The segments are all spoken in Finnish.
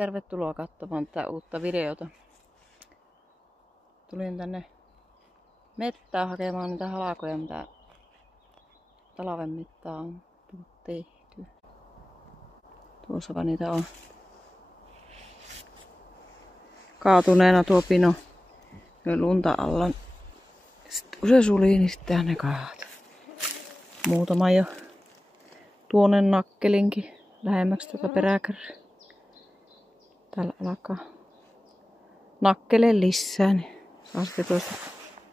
Tervetuloa katsomaan tätä uutta videota. Tulin tänne mettään hakemaan niitä halkoja, mitä talven mittaan on tullut tehtyä. Tuossa niitä on. Kaatuneena tuo pino. Jo lunta alla. Sitten kun se suli, niin sittenhän ne kaat. Muutama jo tuonne nakkelinkin lähemmäksi tätä peräkärryä. Täällä alkaa nakkele lisää, niin saa sitten tuosta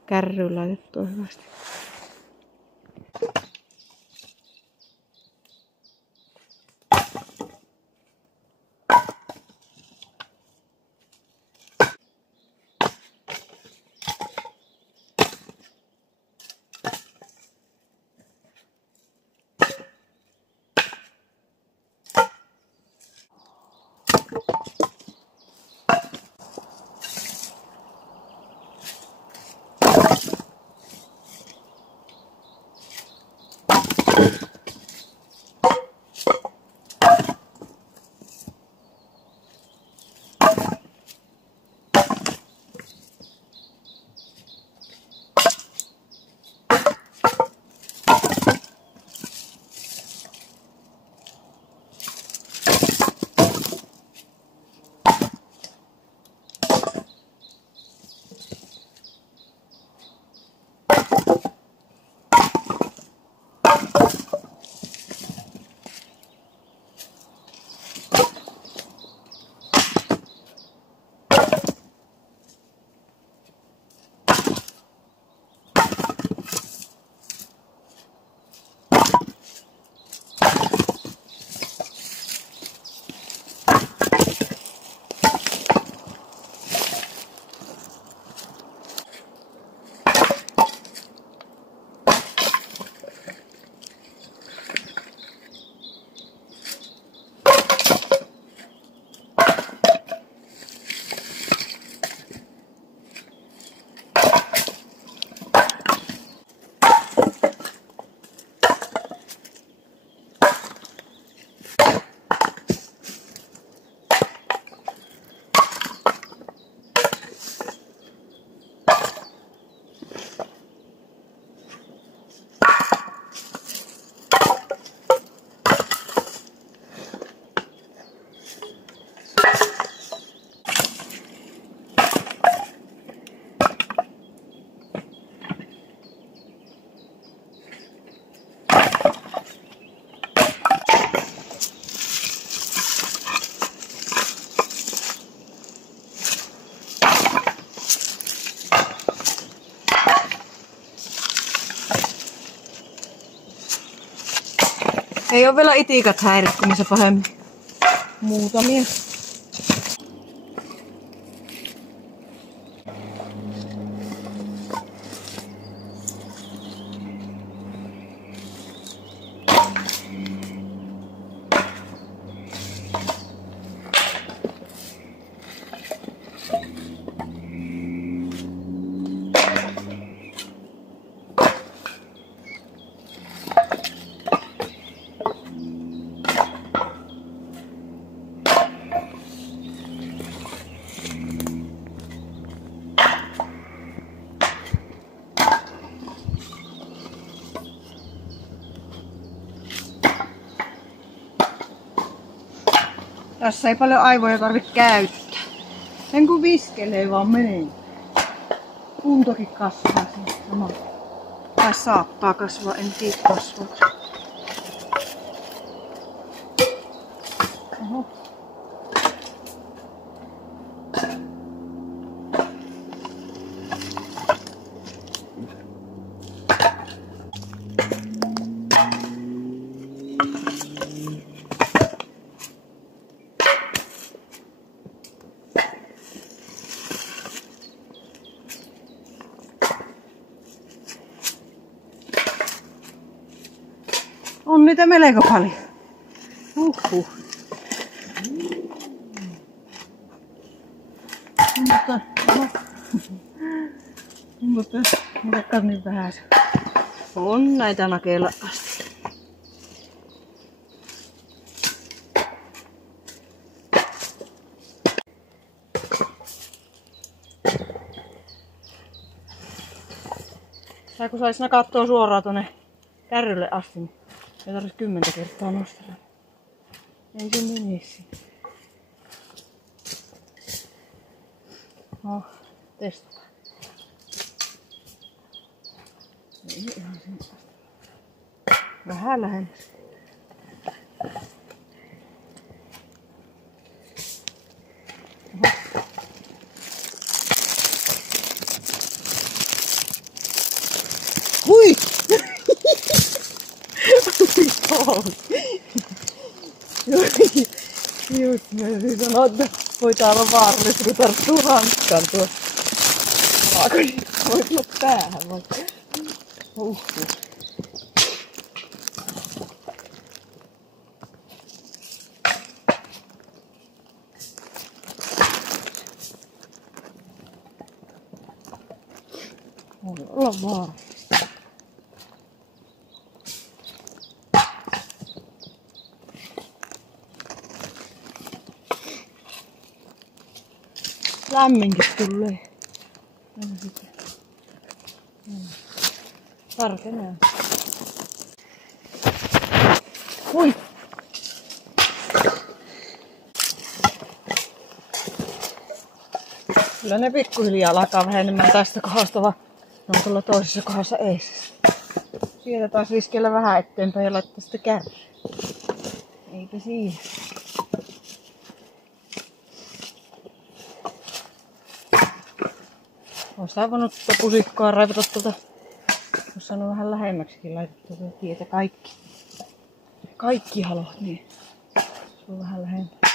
kärryyn laitettua hyvästi. Ei oo vielä itikat häirit, kun se pahemmin. Muutamia. Tässä ei paljon aivoja tarvitse käyttää. Sen kun viskelee vaan menee. Kuntokin kasvaa siinä. Tai saattaa kasvaa, en tiedä kasvaako. Oho. On niitä melko paljon. Huhhuh. Mutta niin vähän. On näitä nakeilla asti. Tai kun sais nakattua suoraan tuonne kärrylle asti, niin ei tarvitsisi 10 kertaa nostella. Ei se menisi. No, testataan. Ei ihan sinne asti. Vähän lähemmäs. Hui! Just mä sanoin, että voi täällä olla vaarallista, kun tarttuu hanskaan tuo. Voi tulla päähän vaikka. Voi olla vaarallista. Lämminkin tulee. Tarkenee. Hui! Kyllä ne pikkuhiljaa alkaa vähenemään tästä kohdasta, vaan ne on tuolla toisessa kohdassa eessä. Sieltä taas viskellä vähän eteenpäin ja laittaa sitä kärryä. Eipä siihen. Ois voinut tuota pusikkoa raivata tuolta, jos on vähän lähemmäksikin laitettu tuota tietä kaikki. Kaikki halot, niin se on vähän lähempää.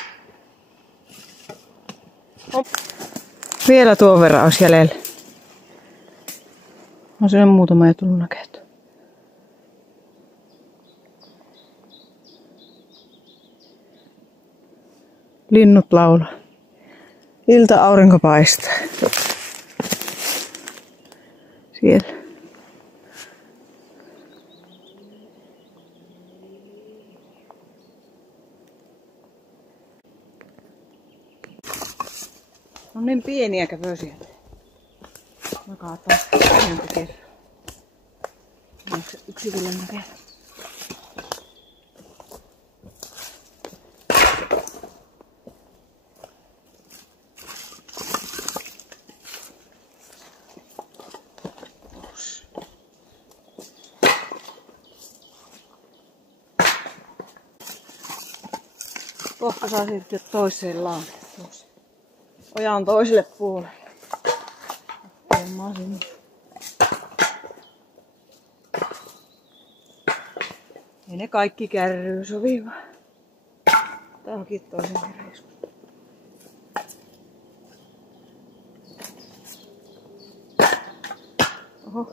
Hop. Vielä tuon verran olisi jäljellä. On siellä muutama jo tullut nakehtu. Linnut laulaa. Ilta-aurinko paistaa. Siellä. On niin pieniä käpösiä. Makaa taas enemmän kerran. Onko se yksi vielä näkee? Kohta saa siirtyä toiseen laaneen. Ojan toiselle puolelle. Ei ne kaikki kärryy sovi vaan. Tää onkin toisen kerran joskus. Oho.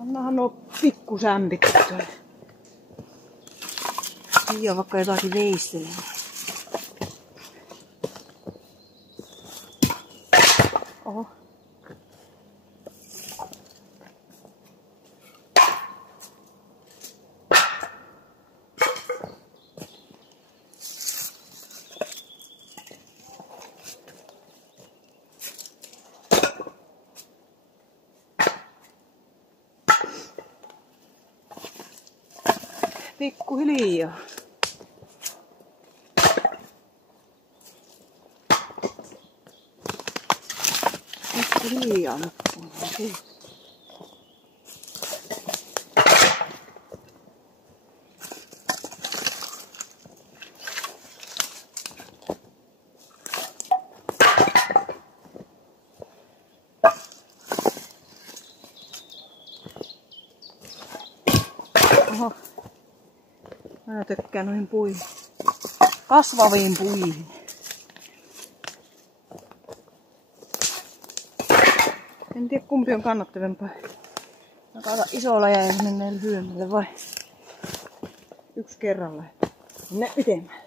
Annahan nuo pikkusämpit tuolle. Siinä vaikka jotakin veistelee. Oho. Pikkuhiljaa. Pikkuhiljaa nyt. Oho. Mä tykkään noihin puihin. Kasvaviin puihin. En tiedä kumpi on kannattavampaa. Nakata isolla ja mennä lyhyemmälle vai Yksi kerrallaan. Mennä pitemmälle.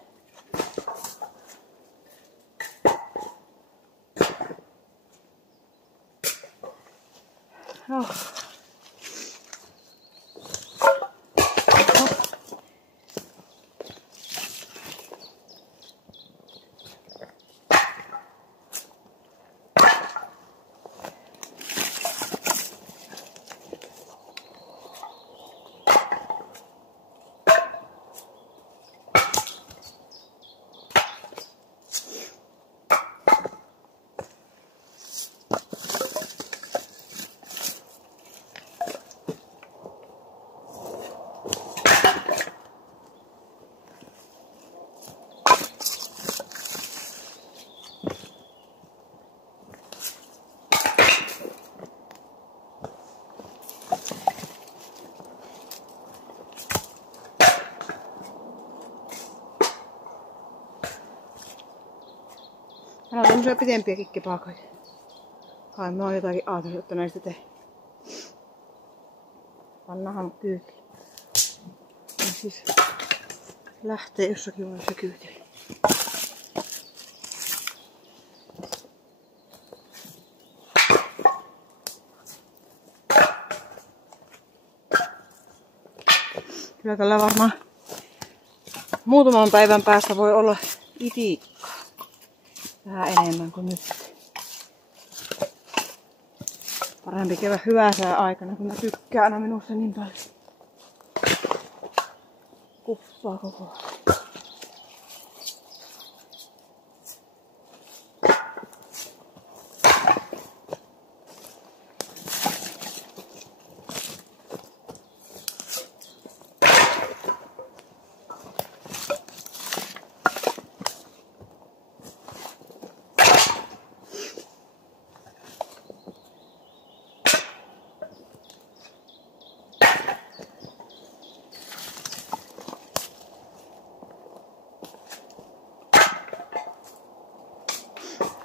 Oh. Täällä on tämmöisiä pitempiäkin kepakoita. Kai mä oon jotakin ajatellut, että näistä tehdään. Pannahan kyyti. Ja siis lähtee jossakin vaiheessa kyyti. Kyllä tällä varmaan muutaman päivän päästä voi olla itiikkaa. Vähän enemmän kuin nyt. Parempi käydä hyvää sää aikana, kun mä tykkään aina minusta niin paljon. Kuppaa koko ajan.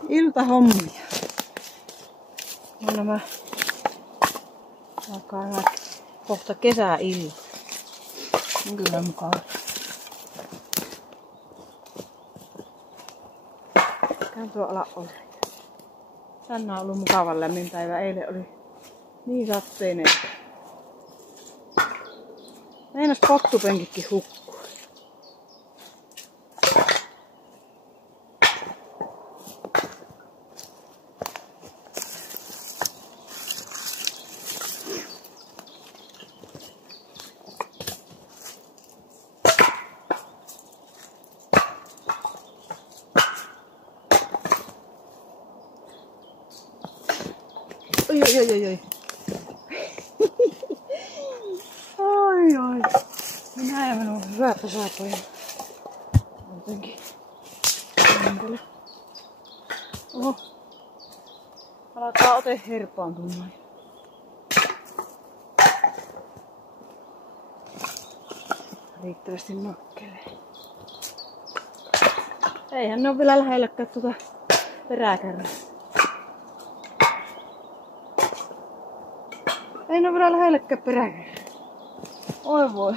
Iltahommia. On nämä alkaa nämä kohta kesäillat. On kyllä mukava. Käyn tuo alaolta. Tänään on ollut mukavan lämmin päivä. Eilen oli niin satteinen. Meinas pottupenkitkin hukkuu. Oi. Ai. Minä ja minun hyvä pesäpoja. Jotenkin. Oho. Alkaa ote herpaantumaan. Riittävästi nakkelee. Eihän ne ole vielä lähelläkään tuota peräkärryä. Ei ne ole vielä lähellekään peräkärryä. Oi voi.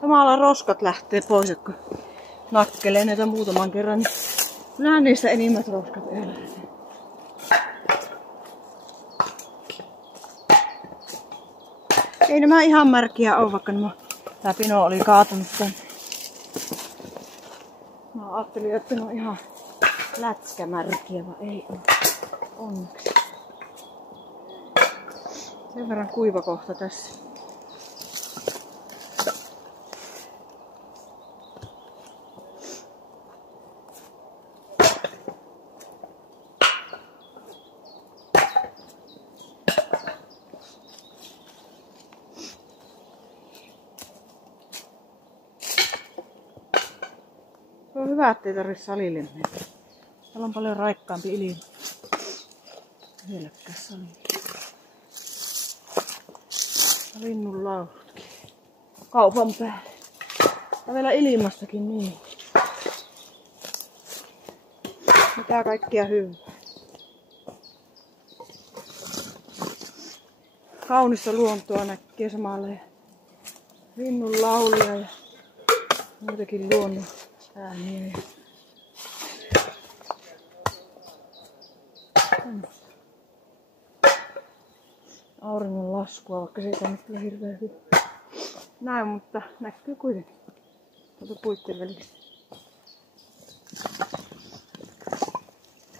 Samalla roskat lähtee pois, kun nakkelee näitä muutaman kerran. Niin näen niistä enimmät roskat ei lähtee. Ei nämä ihan märkiä ole, vaikka tää pino oli kaatunut tänne. Mä ajattelin, että ne on ihan lätkämärkiä, vaan ei ole. Onneksi. Sen verran kuiva kohta tässä. hyvä, ettei tarvitse salille mennä. Täällä on paljon raikkaampi ilma. Vieläkään salille. Linnun laulutkin. Kaupan päälle. Ja vielä ilmastakin niin. Mitä kaikkia hyvää. Kaunista luontoa näkee samalla. Linnun lauluja ja muutenkin luonnon ääniä. Auringon laskua, vaikka se ei ole kyllä hirveän hyvä. Näin, mutta näkyy kuitenkin. Tuolta puitten välistä.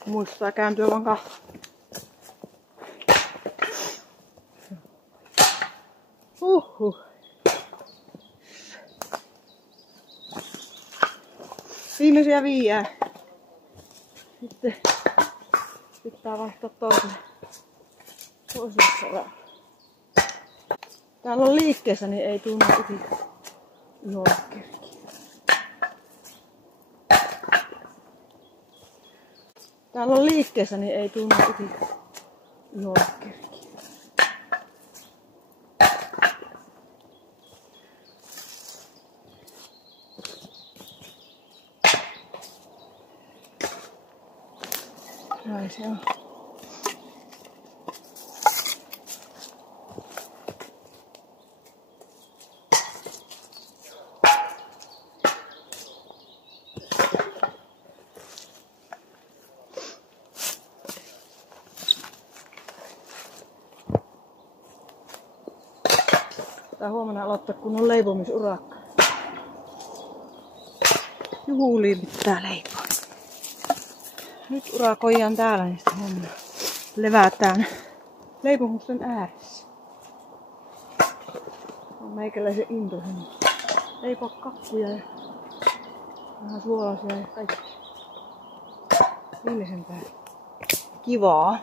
Muistaa kääntyä vaan kahteen. Viimeisiä viiää. Sitten pitää vaihtaa toiselle saralle. Täällä on liikkeessä, niin ei tunnu iholle kerkiä. Täällä on liikkeessä, niin ei tunnu iholle kerkiä. Näin se on. Tää huomenna aloittaa kunnon leipomisurakka. Juhuliin pitää leipoa. Nyt urakoidaan täällä, niin sitten huomenna levätään leipomusten ääressä. On meikäläisen intohimo. Leipoa kakkuja ja vähän suolaisia ja kaikki. Viimeisempää. Kivaa.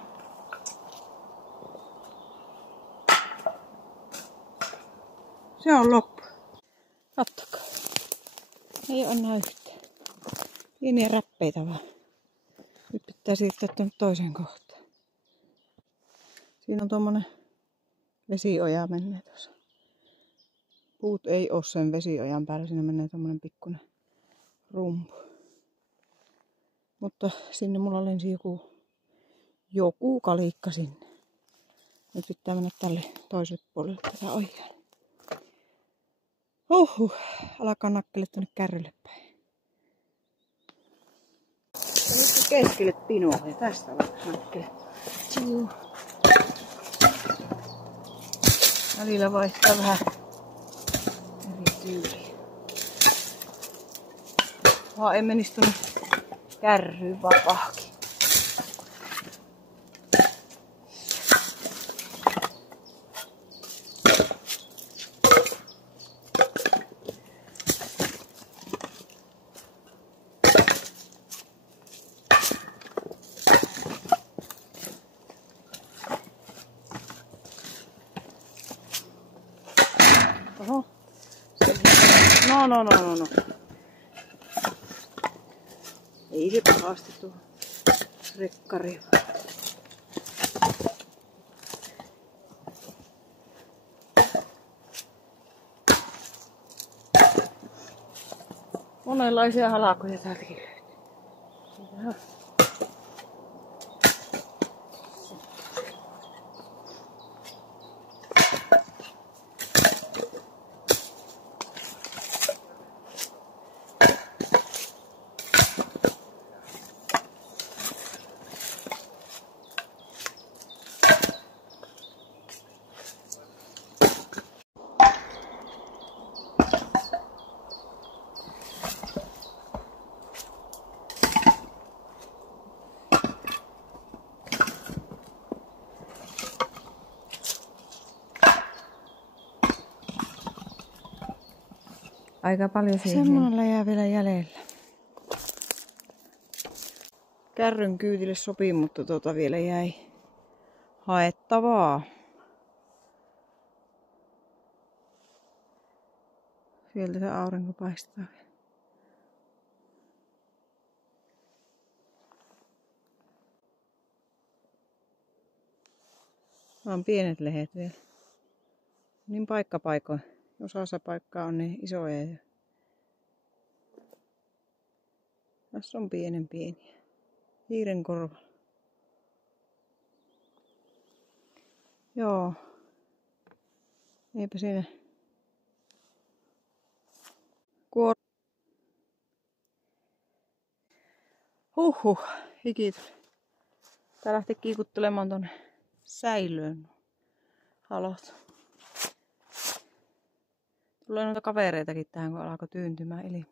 Se on loppu. Kattokaa. Ei ole enää yhtään. Pieniä räppeitä vaan. Nyt pitää siirtää tuonne toiseen kohtaan. Siinä on tommonen vesioja menee tuossa. Puut ei oo sen vesiojan päällä. Siinä menee tommonen pikkunen rumpu. Mutta sinne mulla lensi joku kalikka sinne. Nyt pitää mennä tälle toiselle puolelle tätä ojaa. Alkaa nakkele tuonne kärrylle päin. Ja nyt keskelle pinoa ja tästä alkaa nakkele. Välillä vaihtaa vähän eri tyyliä. Vaan ei menisi tuonne kärryyn vapaakin. Oho. No. Ei se pahasti tuohon rekkariin. Monenlaisia halakoja täältäkin löytyy. Aika paljon siihen. Semmoinen jää vielä jäljellä. Kärryn kyytille sopii, mutta vielä jäi haettavaa. Sieltä se aurinko paistaa. Vaan pienet lehet vielä. Niin paikkapaikoin. Osassa paikkaa on niin isoja. Ja tässä on pieniä. Hiiren korva. Joo. Eipä siinä. Huhhuh. Hiki tuli. Tää lähti kiikuttelemaan tonne säilöön. Halot. Tulee noita kavereitakin tähän, kun alkoi tyyntymään ilma.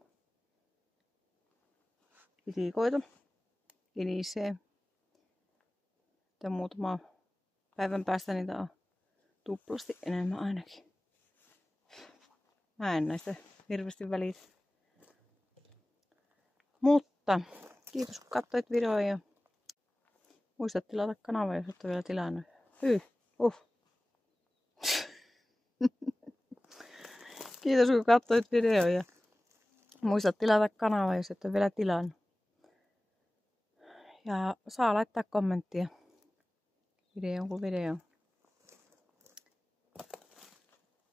Itikoita. Inisee. Ja muutama päivän päästä niitä on tuplasti enemmän ainakin. Mä en näistä hirveästi välitä. Mutta kiitos kun katsoit videon ja muista tilata kanava, jos et ole vielä tilannut. Kiitos kun katsoit videon ja muista tilata kanava, jos et ole vielä tilannut. Ja saa laittaa kommenttia videoon kuin videoon.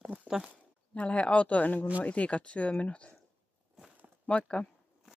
Mutta mä lähden autoon ennen kuin nuo itikat syö minut. Moikka!